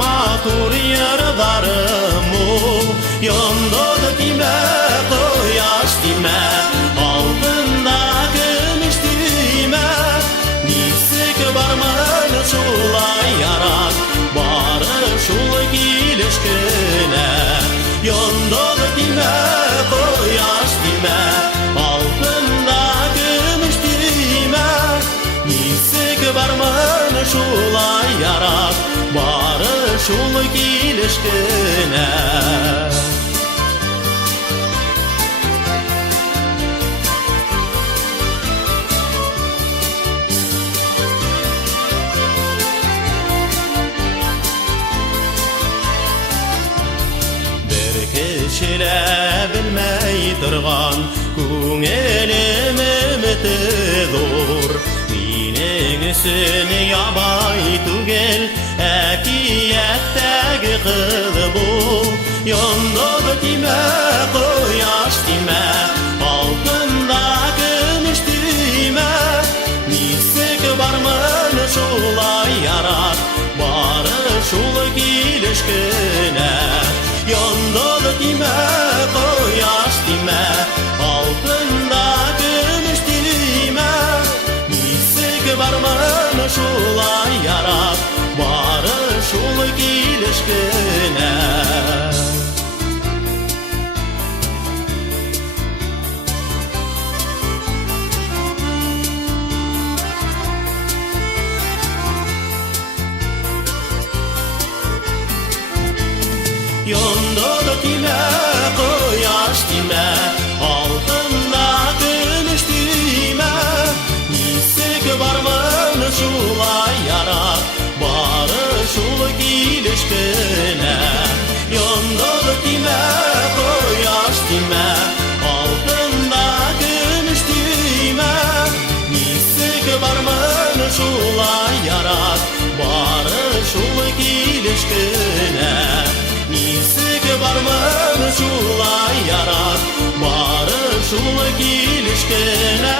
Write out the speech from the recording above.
матур ярдарыму, Yondo dime, koyaş dime, altında gümüş düğme, Nisik barman şulay yarak, barışul ilişkine. Yondo dime, koyaş dime, altında gümüş düğme, Nisik barman şulay yarak, barışul ilişkine. Kişile bilmey durgan Күңелім үміті зор Менің үшін ябай түгел Әкияттәгі қыз бұл Yondo dime, koyaş dime Altında gümüş düğme Nisik barmın şulay yarak Barışul ilişkine Yondo dime, koyaş dime Altında gümüş düğme Nisik barmın şulay yarak Barışul ilişkine. Yondo dime, koyaş dime Altında gümüş düğme Nisik barmın şulay yarak Barışul ilişkine. Yondo dime, koyaş dime Altında gümüş düğme Nisik barmın şulay yarak Barışul ilişkine. Nisik barmın şulay yarak Barışul ilişkine.